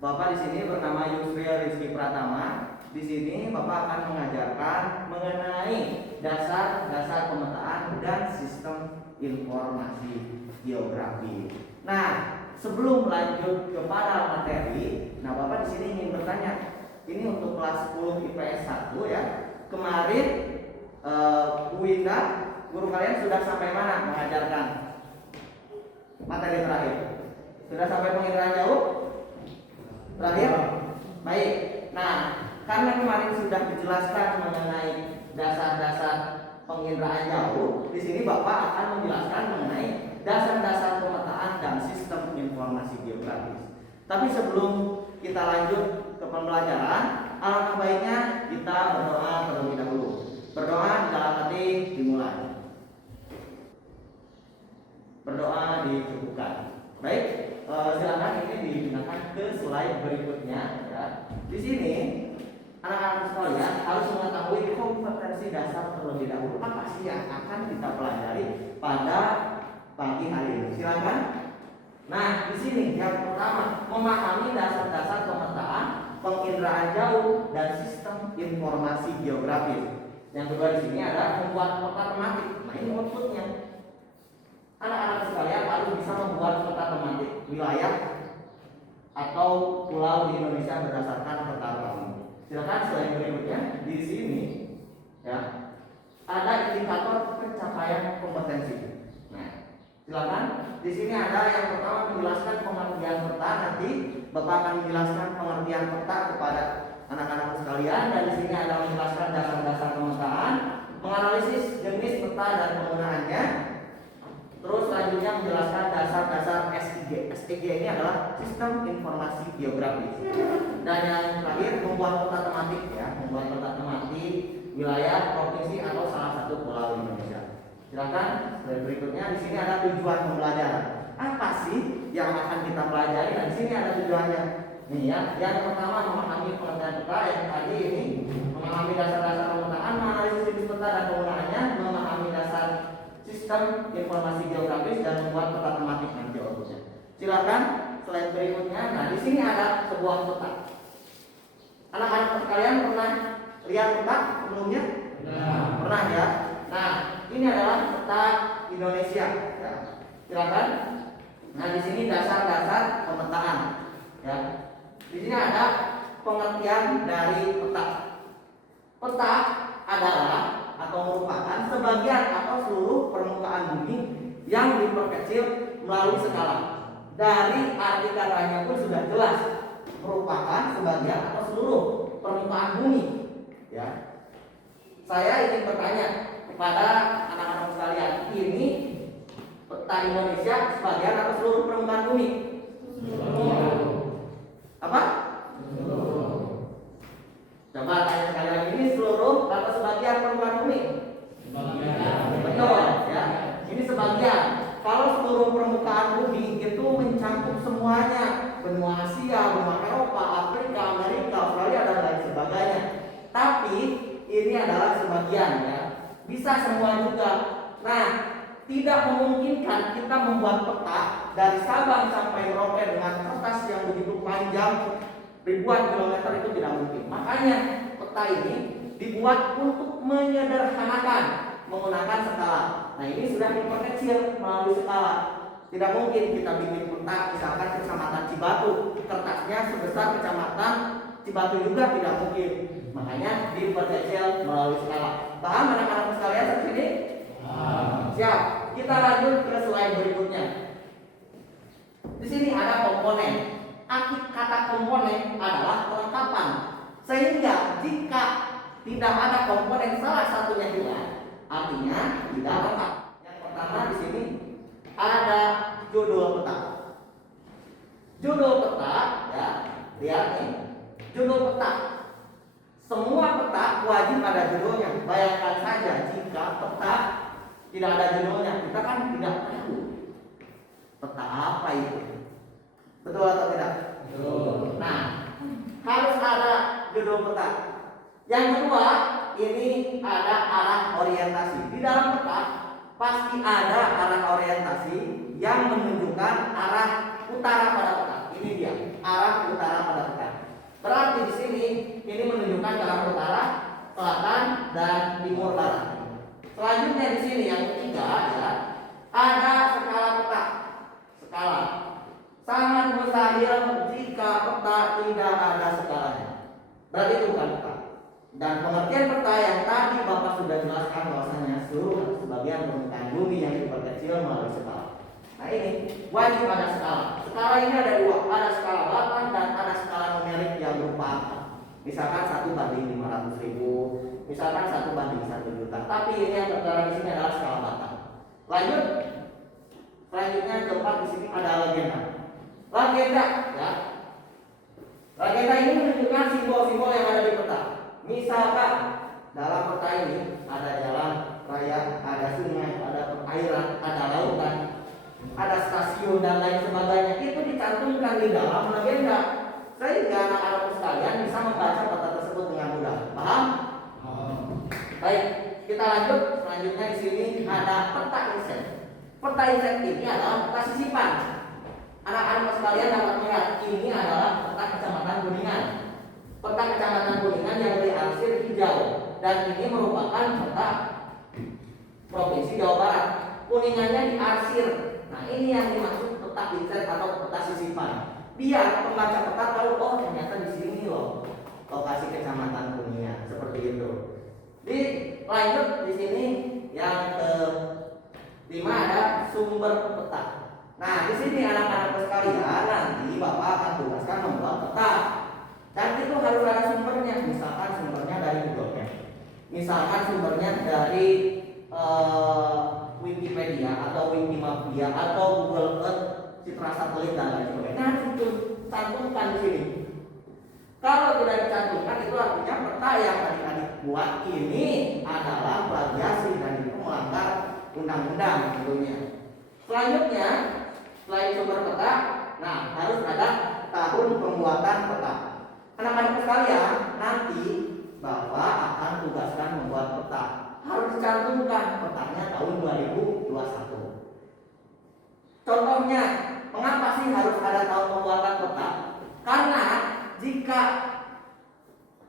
Bapak di sini bernama Yusril Rizky Pratama. Di sini Bapak akan mengajarkan mengenai dasar-dasar pemetaan dan sistem informasi geografi. Nah, sebelum lanjut kepada materi, Bapak di sini ingin bertanya. Ini untuk kelas 10 IPS 1 ya. Kemarin Bu Winda, guru kalian sudah sampai mana mengajarkan materi terakhir? Sudah sampai penginderaan jauh? Terakhir? Baik. Nah, karena kemarin sudah dijelaskan mengenai dasar-dasar penginderaan jauh, di sini Bapak akan menjelaskan mengenai dasar-dasar pemetaan dan sistem informasi geografis. Tapi sebelum kita lanjut ke pembelajaran, alangkah baiknya kita berdoa terlebih dahulu. Berdoa di dalam hati dimulai. Berdoa dicukupkan. Baik, silakan ini digunakan ke slide berikutnya. Ya. Di sini anak-anak sekalian harus mengetahui kompetensi dasar terlebih dahulu. Apa sih yang akan kita pelajari pada pagi hari ini? Silakan. Nah, di sini yang pertama, memahami dasar-dasar pemetaan, penginderaan jauh, dan sistem informasi geografis. Yang kedua di sini ada membuat peta tematik. Nah, ini outputnya. Anak-anak sekalian harus bisa membuat peta tematik wilayah atau pulau di Indonesia berdasarkan peta kami. Silakan slide berikutnya. Di sini ya ada indikator pencapaian kompetensi. Nah, silakan. Di sini ada yang pertama menjelaskan pengertian peta. Nanti Bapak akan menjelaskan pengertian peta kepada anak-anak sekalian. Dan di sini ada menjelaskan dasar-dasar pemetaan, menganalisis jenis peta dan penggunaannya. Terus selanjutnya menjelaskan dasar-dasar SIG. SIG ini adalah sistem informasi geografis. Dan yang terakhir membuat peta tematik ya, membuat peta tematik wilayah, provinsi atau salah satu pulau di Indonesia. Silakan slide berikutnya. Di sini ada tujuan pembelajaran. Apa sih yang akan kita pelajari? Dan di sini ada tujuannya. Nih ya, yang pertama memahami pengertian peta, yang tadi ini memahami dasar-dasar pemetaan, menganalisis jenis peta dan penggunaannya, memahami dasar sistem informasi geografis dan membuat peta tematik nanti outputnya. Silakan slide berikutnya. Nah, di sini ada sebuah peta. Anak-anak sekalian pernah lihat peta sebelumnya? Pernah ya. Nah, ini adalah peta Indonesia. Ya. Silakan. Nah, di sini dasar-dasar pemetaan. Ya. Di sini ada pengertian dari peta. Peta adalah atau merupakan sebagian atau seluruh permukaan bumi yang diperkecil melalui skala. Dari arti katanya pun sudah jelas, merupakan sebagian atau seluruh permukaan bumi. Ya. Saya ingin bertanya kepada anak-anak sekalian, ini peta Indonesia sebagian atau seluruh permukaan bumi? Apa? Coba tanya sekalian, ini seluruh atau sebagian permukaan bumi? Betul ya. Ini sebagian. Kalau seluruh permukaan bumi itu mencakup semuanya, benua Asia, benua Eropa, Afrika, Amerika, Australia dan lain sebagainya. Tapi ini adalah sebagian ya. Bisa semua juga. Nah, tidak memungkinkan kita membuat peta dari Sabang sampai Merauke dengan kertas yang begitu panjang ribuan kilometer, itu tidak mungkin. Makanya peta ini dibuat untuk menyederhanakan menggunakan skala. Nah, ini sudah diperkecil melalui skala. Tidak mungkin kita bikin peta misalkan kecamatan Cibatu, kertasnya sebesar kecamatan Cibatu juga tidak mungkin. Makanya diperkecil melalui skala. Paham anak-anak sekalian sampai sini? Siap. Kita lanjut ke slide berikutnya. Di sini ada komponen. Arti kata komponen adalah kelengkapan. Sehingga jika tidak ada komponen salah satunya hilang, artinya tidak lengkap. Yang pertama di sini ada judul peta. Judul peta ya, lihat nih. Judul peta. Semua peta wajib ada judulnya. Bayangkan saja jika peta tidak ada judulnya, kita kan tidak tahu peta apa itu. Betul atau tidak? Betul. Nah, harus ada judul peta. Yang kedua, ini ada arah orientasi. Di dalam peta pasti ada arah orientasi yang menunjukkan arah utara pada peta. Ini dia. arah utara pada peta. Berarti di sini ini menunjukkan arah utara, selatan, dan timur barat. Selanjutnya di sini yang ketiga ya, ada skala peta. Skala. Sangat mustahil jika peta tidak ada skalanya. Berarti itu bukan peta. Dan pengertian peta yang tadi Bapak sudah jelaskan bahwasanya seluruh sebagian permukaan bumi yang diperkecil melalui skala. Nah ini wajib ada skala. Skala ini ada dua, ada skala batan dan ada skala numerik yang berupa misalkan 1/500.000, misalkan 1/1 juta. Tapi ini yang tertera di sini adalah skala batan. Lanjut, selanjutnya keempat di sini ada legenda. Legenda, ya. Legenda ini menunjukkan simbol-simbol yang ada di peta. Misalkan dalam peta ini ada jalan raya, ada sungai, ada perairan, ada lautan, ada stasiun dan lain sebagainya. Itu dicantumkan di dalam legenda sehingga anak-anak sekalian bisa membaca peta tersebut dengan mudah. Paham? Baik, kita lanjut. Selanjutnya di sini ada peta inset. Peta inset ini adalah peta sisipan. Anak-anak sekalian dapat melihat ini adalah peta kecamatan Kuningan. Peta kecamatan Kuningan yang diarsir hijau dan ini merupakan peta provinsi Jawa Barat. Kuningannya diarsir. Nah ini yang dimaksud peta inset atau peta sisipan. Biar pembaca peta tahu, oh ternyata di sini loh lokasi kecamatan Kuningan, seperti itu. Lanjut di sini yang kelima ada sumber peta. Nah di sini anak-anak sekalian nanti Bapak akan tugaskan membuat peta dan itu harus ada sumbernya. Misalkan sumbernya dari Google Map, misalkan sumbernya dari Wikipedia atau Wikimedia atau Google Earth, citra satelit dan lain sebagainya. Harus dicantumkan di sini. Kalau tidak dicantumkan itu artinya peta yang adik-adik buat ini adalah plagiasi dan itu melanggar undang-undang tentunya. Selanjutnya, selain sumber peta, nah harus ada tahun pembuatan peta. Anak-anak sekalian, nanti Bapak akan tugaskan membuat peta. Harus dicantumkan petanya tahun 2021. Contohnya, mengapa sih harus ada tahun pembuatan peta? Karena jika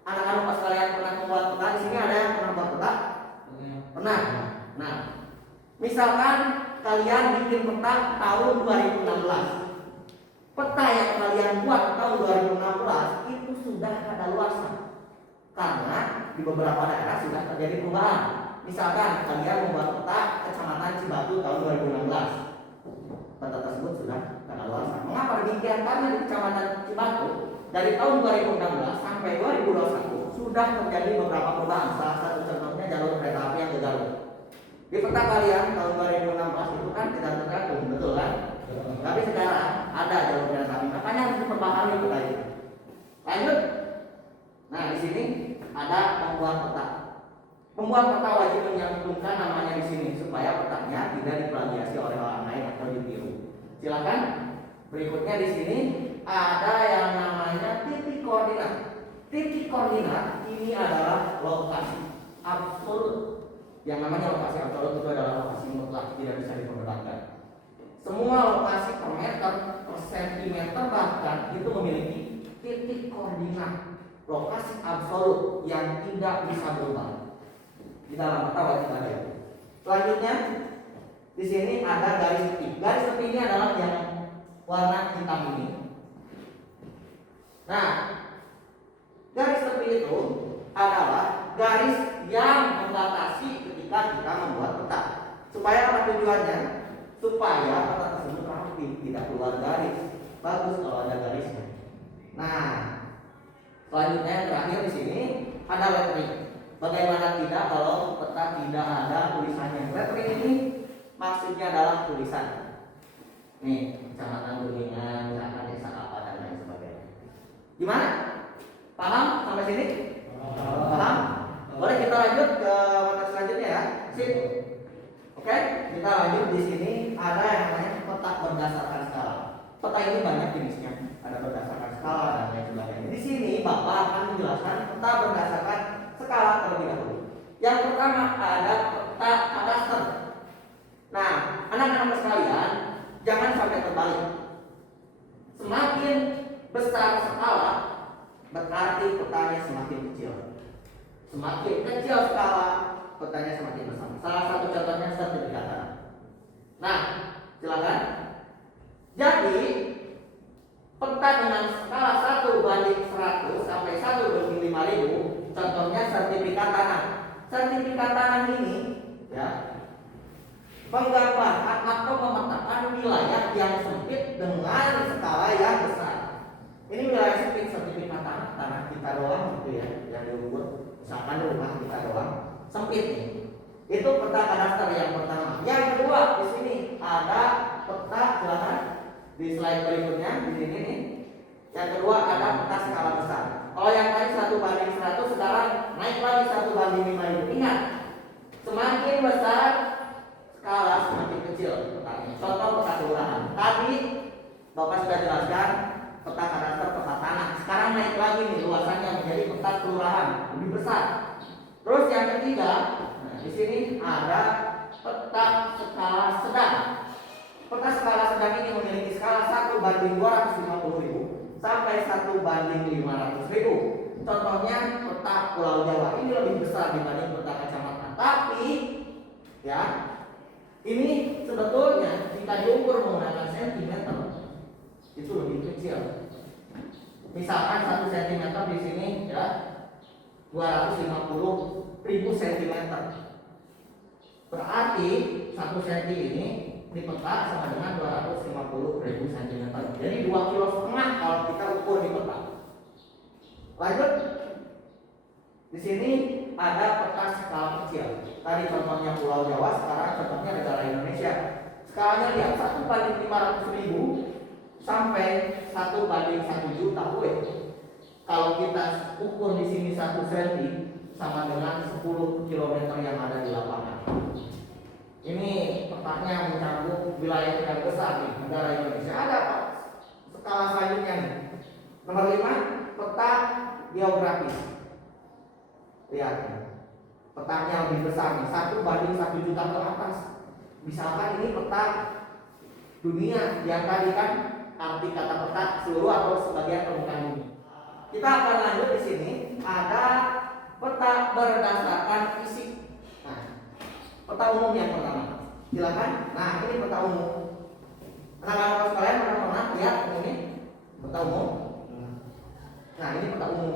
anak-anak sekalian pernah membuat peta, di sini ada yang pernah membuat peta? Pernah. Nah, misalkan kalian bikin peta tahun 2016. Peta yang kalian buat tahun 2016 itu sudah kadaluarsa. Karena di beberapa daerah sudah terjadi perubahan. Misalkan kalian membuat peta Kecamatan Cibatu tahun 2016. Peta tersebut sudah kadaluarsa. Mengapa demikian? Karena di Kecamatan Cibatu dari tahun 2016 sampai 2021 sudah terjadi beberapa perubahan. Salah satu contohnya jalur kereta api yang ke Garut. Di peta kalian tahun 2016 itu kan tidak tergantung, betul kan? Tapi sekarang ada jalur kereta api, makanya harus diperbaharui peta itu. Lanjut. Nah di sini ada pembuat peta. Pembuat peta wajib menyantumkan namanya di sini supaya petanya tidak diplagiasi oleh orang lain atau ditiru. Silakan. Berikutnya di sini ada yang namanya titik koordinat. Titik koordinat ini adalah lokasi absolut. Yang namanya lokasi absolut itu adalah lokasi mutlak, tidak bisa diperdebatkan. Semua lokasi per meter, per sentimeter bahkan itu memiliki titik koordinat, lokasi absolut yang tidak bisa berubah. Di dalam peta wajib ada. Selanjutnya di sini ada garis tepi. Garis tepi ini adalah yang warna hitam ini. Nah, garis tepi itu adalah garis yang membatasi ketika kita membuat peta. Supaya apa tujuannya? Supaya peta tersebut rapi, tidak keluar garis. Bagus kalau ada garisnya. Nah, selanjutnya yang terakhir di sini ada lettering. Bagaimana tidak kalau peta tidak ada tulisannya? Lettering ini maksudnya adalah tulisan. Nih, Kecamatan Kuningan, misalkan desa apa dan lain sebagainya. Gimana? Paham sampai sini? Paham? Boleh kita lanjut ke materi selanjutnya ya. Sip. Oke, kita lanjut di sini ada yang namanya peta berdasarkan skala. Peta ini banyak jenisnya. Ada berdasarkan skala dan lain sebagainya. Di sini Bapak akan menjelaskan peta berdasarkan skala terlebih dahulu. Yang pertama ada peta kadaster. Nah, anak-anak sekalian, jangan sampai terbalik. Semakin besar skala, berarti petanya semakin kecil. Semakin kecil skala, petanya semakin besar. Salah satu contohnya sertifikat tanah. Nah, silakan. Jadi peta dengan skala 1:100 sampai 1:5000, contohnya sertifikat tanah. Sertifikat tanah ini ya menggambarkan atau memetakan wilayah yang sempit dengan skala yang besar. Ini wilayah sempit sertifikat tanah, tanah kita doang gitu ya, yang diukur misalkan rumah kita doang, sempit nih. Itu peta kadaster yang pertama. Yang kedua, di sini ada peta, silakan di slide berikutnya di sini nih. Yang kedua ada peta skala besar. Kalau yang tadi 1:100, sekarang naik lagi 1:5000. Ingat, semakin besar skala semakin kecil petanya. Contoh peta kelurahan. Tadi Bapak sudah jelaskan peta kadaster, peta tanah. Sekarang naik lagi nih luasannya menjadi peta kelurahan, lebih besar. Terus yang ketiga, nah, di sini ada peta skala sedang. Peta skala sedang ini memiliki skala 1:250.000 sampai 1:500.000. Contohnya peta Pulau Jawa ini lebih besar dibanding peta kecamatan. Tapi ya, ini sebetulnya jika diukur menggunakan sentimeter itu lebih kecil. Misalkan 1 cm di sini ya 250.000 cm. Berarti 1 cm ini di peta sama dengan 250.000 cm. Jadi 2,5 kg kalau kita ukur di peta. Lanjut. Di sini ada peta skala kecil. Tadi contohnya Pulau Jawa, sekarang contohnya negara Indonesia. Skalanya lihat 1/500.000 sampai 1/1 juta. Kalau kita ukur di sini 1 cm sama dengan 10 km yang ada di lapangan. Ini petanya mencakup wilayah yang besar di negara Indonesia. Ada Pak skala selanjutnya nih. Nomor 5, peta geografis. Lihat, petanya lebih besar nih, 1/1 juta ke atas. Misalkan ini peta dunia, yang tadi kan arti kata peta seluruh atau sebagian permukaan bumi. Kita akan lanjut di sini. Ada peta berdasarkan fisik. Nah, peta umum yang pertama. Silakan. Nah, ini peta umum. Anak-anak sekalian pernah lihat ini peta umum? Nah, ini peta umum.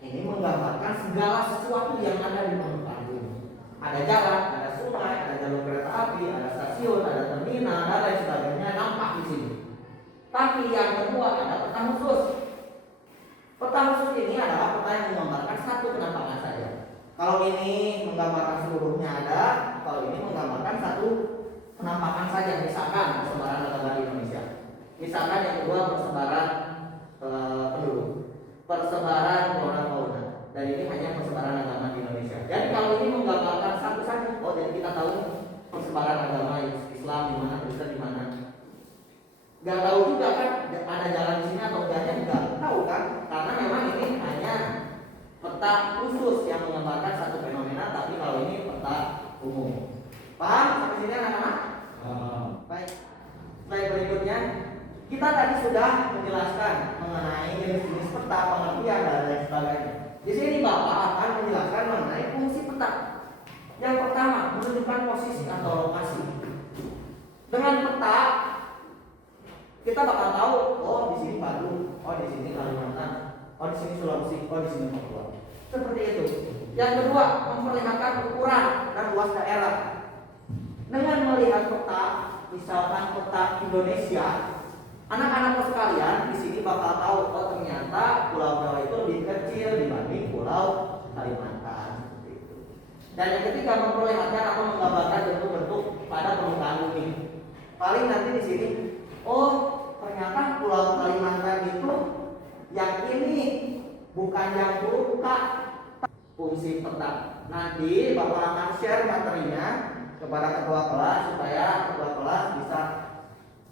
Ini menggambarkan segala sesuatu yang ada di permukaan bumi. Ada jalan, ada sungai, ada jalur kereta api, ada stasiun, ada terminal, dan lain sebagainya nampak di sini. Tapi yang kedua ada peta khusus. Peta khusus ini adalah peta yang menggambarkan satu penampakan saja. Kalau ini menggambarkan seluruhnya ada, kalau ini menggambarkan satu penampakan saja. Misalkan persebaran agama di Indonesia. Misalkan yang kedua persebaran penduduk, persebaran flora fauna. Dan ini hanya persebaran agama di Indonesia. Jadi kalau ini menggambarkan satu saja, oh jadi kita tahu persebaran agama Islam di mana, Kristen di mana. Gak tahu juga kan ada jalan di sini atau enggaknya, enggak tahu kan, karena memang ini hanya peta khusus yang menggambarkan satu fenomena, tapi kalau ini peta umum. Paham sampai sini anak-anak? Baik. Slide berikutnya, kita tadi sudah menjelaskan mengenai jenis-jenis peta, pengertian dan lain sebagainya. Di sini Bapak akan menjelaskan mengenai fungsi peta. Yang pertama, menunjukkan posisi atau lokasi. Dengan peta kita bakal tahu, oh di sini Bandung, oh di sini Kalimantan, oh di sini Sulawesi, oh di sini Papua. Seperti itu. Yang kedua, memperlihatkan ukuran dan luas daerah. Dengan melihat peta, misalkan peta Indonesia, anak-anak sekalian di sini bakal tahu, oh ternyata Pulau Jawa itu lebih kecil dibanding Pulau Kalimantan. Dan yang ketiga, memperlihatkan atau menggambarkan bentuk-bentuk pada permukaan bumi. Paling nanti di sini, oh ternyata Pulau Kalimantan itu yang ini bukan yang buka. Fungsi peta. Nanti Bapak akan share materinya kepada ketua kelas supaya ketua kelas bisa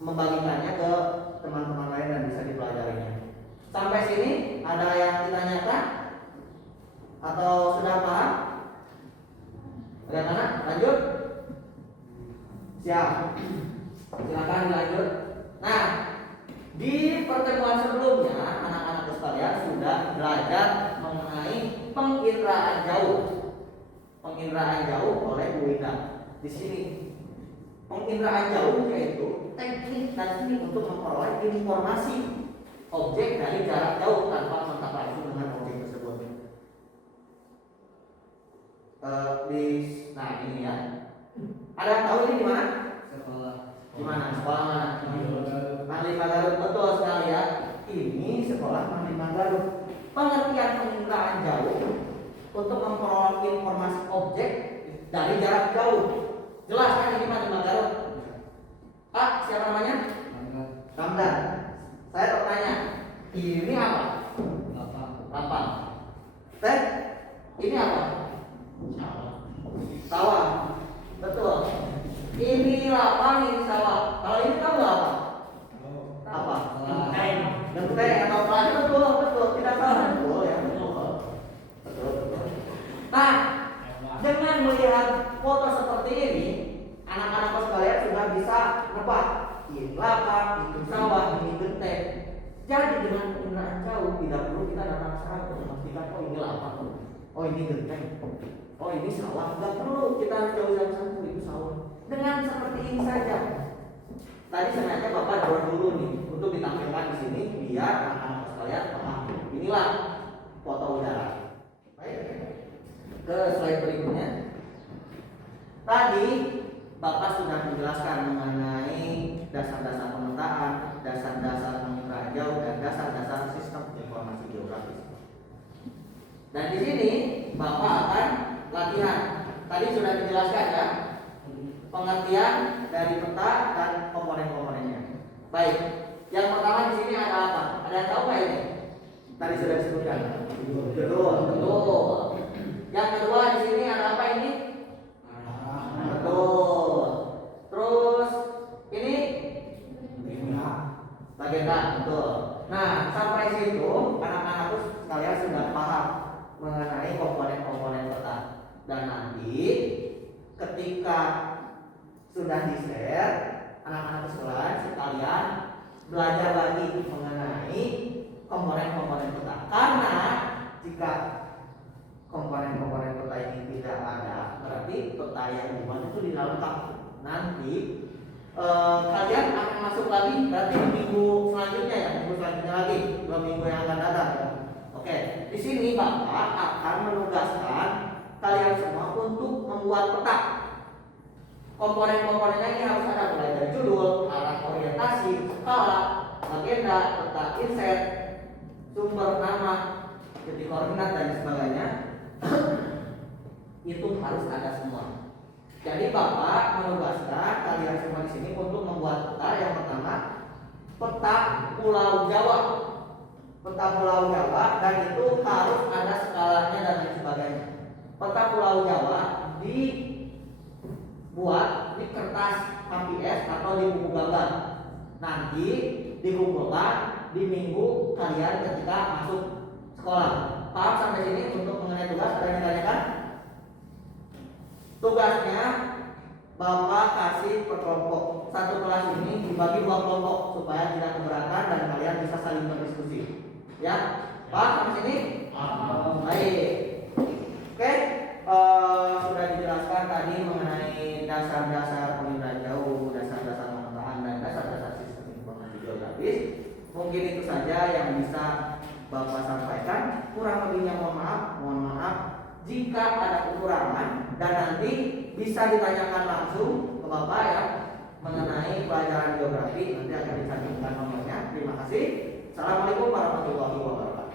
membagikannya ke teman-teman lain dan bisa dipelajarinya. Sampai sini ada yang ditanyakan atau sudah paham? Ada mana? Lanjut. Siap. Silakan dilanjut. Nah, di pertemuan sebelumnya kalian sudah belajar mengenai penginderaan jauh. Penginderaan jauh oleh Bu Ida. Di sini penginderaan jauh yaitu teknik dan teknik untuk memperoleh informasi objek dari jarak jauh tanpa kontak langsung dengan objek tersebut. Nah ini ya. Ada yang tahu ini di mana? Sekolah. Di mana? Sekolah mana? Manlima Garut, betul sekali ya. Ini sekolah Manlima Garut. Pengertian penginderaan jauh untuk memperoleh informasi objek dari jarak jauh. Jelas kan ini Manlima Garut? Ah, siapa namanya? Ramdan. Saya bertanya, ini apa? Lapang. Teh, ini apa? Sawah. Betul. Ini lapang, ini sawah. Kalau ini tahu nggak apa? Apa? Genteng atau pelangi, betul. Tidak salah, betul ya, betul. Nah, dengan melihat foto seperti ini, anak-anak sekalian sudah bisa nebak. Ini lapang, ini sawah, ini genteng. Jadi dengan penginderaan jauh tidak perlu kita datang ke sana untuk memastikan oh ini lapang, oh ini genteng, oh ini sawah. Tidak perlu kita jauh-jauh sana itu sawah. Dengan seperti ini saja. Tadi sengaja Bapak draw dulu nih untuk ditampilkan di sini biar anak-anak sekalian paham. Inilah foto udara. Baik. Ke slide berikutnya. Tadi Bapak sudah menjelaskan mengenai dasar-dasar pemetaan, dasar-dasar penginderaan jauh, dan dasar-dasar sistem informasi geografis. Dan di sini Bapak akan latihan. Tadi sudah dijelaskan ya, pengertian dari peta dan komponen-komponennya. Baik, yang pertama di sini ada apa? Ada yang tahu nggak ini? Tadi sudah disebutkan. Betul. Yang kedua di sini ada apa ini? Betul. Terus ini legenda, betul. Nah, sampai situ anak-anakku sekalian sudah paham mengenai komponen-komponen peta. Dan nanti ketika sudah di-share, anak-anak sekalian belajar lagi mengenai komponen-komponen peta. Karena jika komponen-komponen peta ini tidak ada, berarti peta yang dibuat itu tidak lengkap. Nanti kalian akan masuk lagi berarti di minggu selanjutnya ya, minggu selanjutnya lagi, 2 minggu yang akan datang. Oke, di sini Bapak akan menugaskan kalian semua untuk membuat peta. Komponen-komponennya ini harus ada mulai dari judul, arah orientasi, skala, legenda, peta inset, sumber nama, titik koordinat dan sebagainya. Itu harus ada semua. Jadi Bapak menugaskan kalian semua di sini untuk membuat peta. Yang pertama, peta Pulau Jawa. Peta Pulau Jawa, dan itu harus ada skalanya dan lain sebagainya. Peta Pulau Jawa dibuat di kertas HPS atau di buku gambar. Nanti dikumpulkan di minggu kalian ketika masuk sekolah. Paham sampai sini untuk mengenai tugas? Ada yang ditanyakan? Tugasnya Bapak kasih per kelompok. Satu kelas ini dibagi 2 kelompok supaya tidak keberatan dan kalian bisa saling berdiskusi. Ya, paham sampai sini? Baik. Oke, sudah dijelaskan tadi mengenai dasar-dasar penginderaan jauh, dasar-dasar pemetaan, dan dasar-dasar sistem informasi geografis. Mungkin itu saja yang bisa Bapak sampaikan. Kurang lebihnya mohon maaf jika ada kekurangan, dan nanti bisa ditanyakan langsung ke Bapak ya mengenai pelajaran geografi. Nanti akan dicantumkan nomornya. Terima kasih. Assalamualaikum warahmatullahi wabarakatuh.